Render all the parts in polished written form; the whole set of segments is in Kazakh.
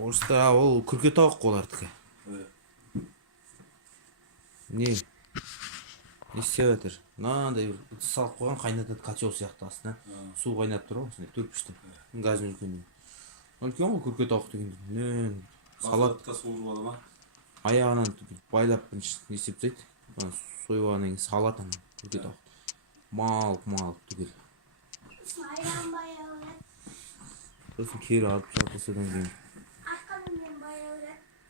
орыста ол күрке тауық олардікі. Не істеп жатыр? Мынандай ыдыс салып қойған, қайнатады, котел сияқты астына. Су қайнап тұр ғой, осындай төрпішті. Газын үлкен. Үлкен ғой күрке тауық деген. Салатқа суырып ала ма? Аяғынан байлап не істеп тастайды. Сойып алғаннан кейін салат ана күрке тауық. Мал түгел. Сосын кері алып шығып содан кейін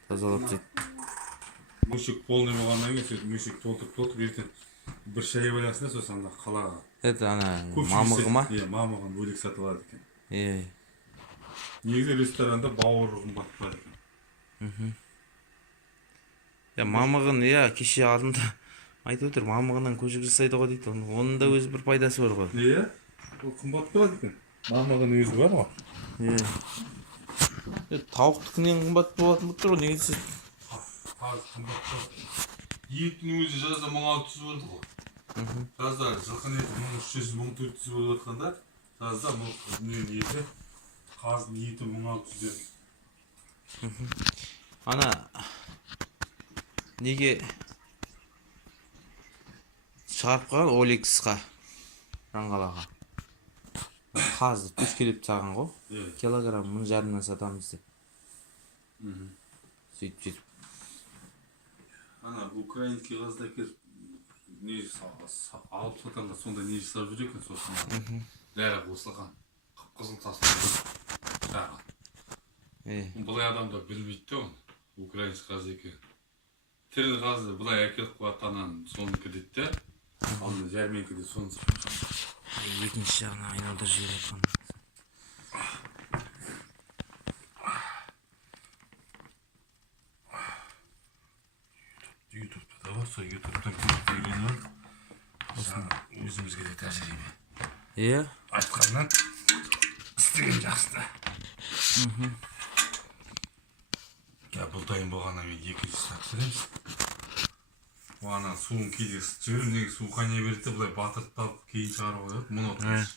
тазалап тастайды. Мешек полный болғаннан кейін сөйтіп мешек толтырып ертең бір шай байласында сосын ана қалаға. Это ана мамығы ма? Иә, мамығын бөлек сатылады екен. Иә. Негізі ресторанда бауыры қымбат бар екен. Я мамығын, кеше алдында айтып отыр, мамығынан көшік жасайды ғой дейді. Оның да өзі бір пайдасы бар ғой. Иә, ол қымбат болады екен. Мамығын өзі бар ғой. Иә. Тауықтыкінен қымбат болатын тұр ғой, негізі. Қымбат болады. Еттің өзі жазда 1600 болды ғой. Жазда жылқының еті 1300-1400 болып жатқанда, жазда мұның еті, қаздың еті 1600-ден. Ана неге шығарып қойған OLX-қа жаңғалаға қазды төшкелеп тастаған ғой, килограмм 1,5-мыңнан сатамыз деп. Сөйтіп ана украинский қазда келіп не алып сатанға сонда не жасап жүр екен, сосын бәрі қосылған қып-қызыл тастан жағы. Бұлай адамдар білмейді де оны, украинский қазы екен. Тірі қазы бұлай әкеліп қойған анан соныкі дейді де, алдында жәрменкеде соны екінші жағына айналдырып жібереді. Ютубта да бар, сол ютубтан көріп үйреніп алып, өзімізге де тәжірибе. Иә? Айтқаннан істеген жақсы да. Бұл дайын болғаннан кейін екінші сақ пісіреміз. Оған суын кейде ысытып жіберіп, неге су қайнай береді, бұлай батырып кейін шығарып алады. Мұны отырмыз.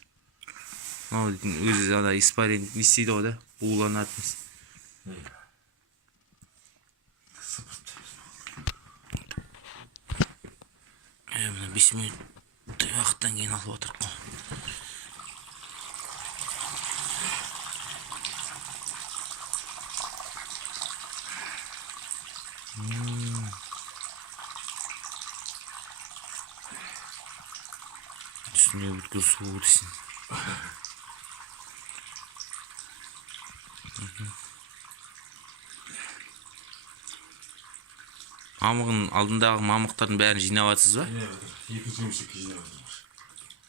Өзі испарин не істейді ғой да, уланады. Мына 5 минут уақыттан кейін алып отырып қой. Үстіне бүткіл су дейсің. Мамығын алдындағы мамықтардың бәрін жинап атсыз ба? Иә, екінші мешекке жинап атырмыз.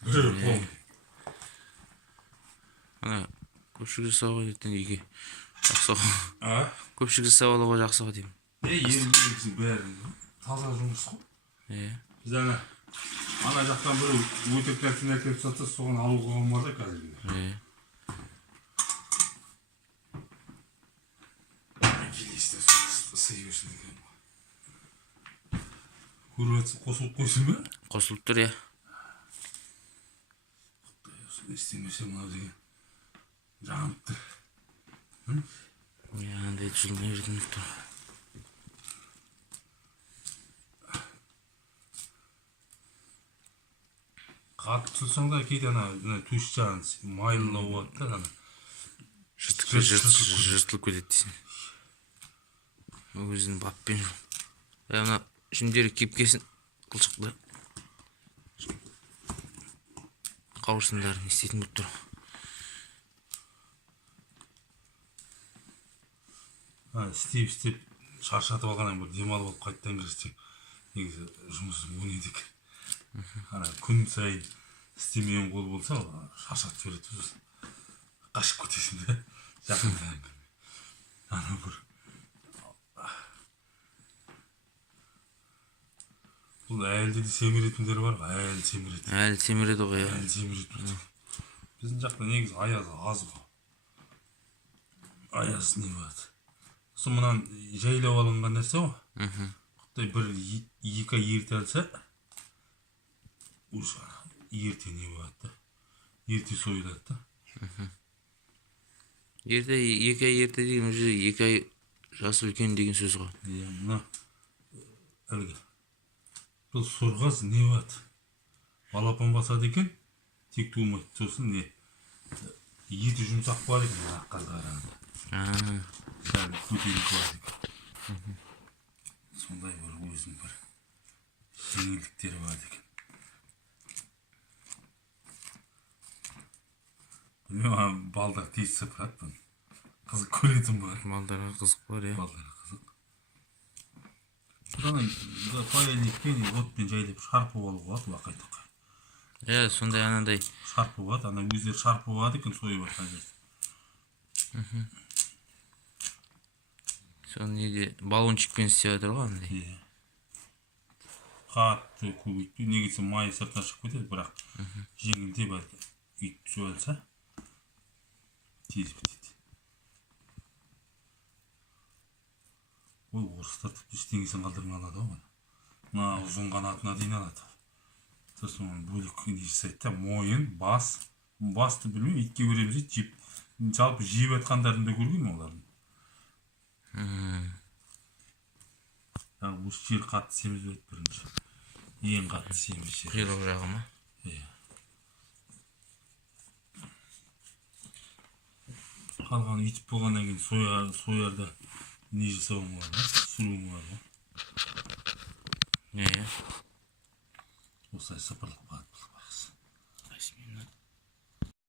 Бірі пол. Ана көпшік жасау ғой ертең үйге жақсы ғой. Көпшік жасау алуға жақсы ғой деймін. Ерін бәрін таза жұмыс қой. Біз ана жақтан бір өтек нәрсені әкеліп сатса, соған алуға болмады қазір. Келесті сый өсін екен. Көріп атса қосылып қойсын ба? Қосылып тұр, Істемесе мұна деген жаныпты. Андай жылмай жүрдім тұр. Қатып тұлсаң да кейде төс жағын майлылау болады да. Жыртылып кетеді дейсің. Өзінің баппен жүр. Мына жүндері кепкесін қылшықлы қауырсындарын істейтін болып тұр. Істеп шаршатып алғаннан бір демалып алып қайттан кірістек негізі жұмысым өнеді екен. Күн сайын істемеген қол болса, шаршатып жібереді. Қашып кетесің де, жақындан көрмей. Бір бұл әлде де семіретіндер бар ғой, әлі семіреді. Әлі семіреді ғой, Әлі семіреді. Біздің жақта негізі аязы аз ғой. Аяз не болады. Сосын мұнан жайлап алынған нәрсе ғой. Құттай бір екі ай ерте алса, ерте не болады да. Ерте сойылады да. Ерте, 2 ай ерте деген уже 2 ай жасы үлкен деген сөз ғой. Мына әлгі бұл сұрғаз не болады? Балапан басады екен, тек тумайды. Сосын не? Еті жұмсақ бар екен, аққазға қарағанда. Сәл көтеріңкі болады екен. Сондай бір өзінің бір жеңілдіктері бар екен. Білмеймін, балдар тез сыпырады бұны. Қызық көретін бар. Балдарға қызық бар, иә. Балдарға қызық. Бұдан паяльникпен отпен жайлап шарпып алуға болады, уақай-тоқай. Иә, сондай анандай Шарпып алады, ана өздері шарпып алады екен, сойып жатқан жерде. соны неде баллончикпен істеп жатыр ғой андай. Иә. Қатты көбейтпей, негізі майы сыртына шығып кетеді, бірақ жеңілдеп үйтіп түсіп алса тез бітеді. Ой, орыстар тіпті ештеңесін қалдырмай алады ғой. Мына ұзын қанатына дейін алады. Сосын оны бөлек не жасайды да, мойын, басты білмеймін, итке береміз дейді, жеп. Жалпы жеп жатқандарын да көргенмін олардың. Осы жер қатты семіз болады бірінші. Ең қатты семіз жер. Құйрық жағы ма? Иә. Қалған үйтіп болғаннан кейін соярда не жасауым бар ма? Сүруім бар ма? Иә. Осылай сыпырылып қалады.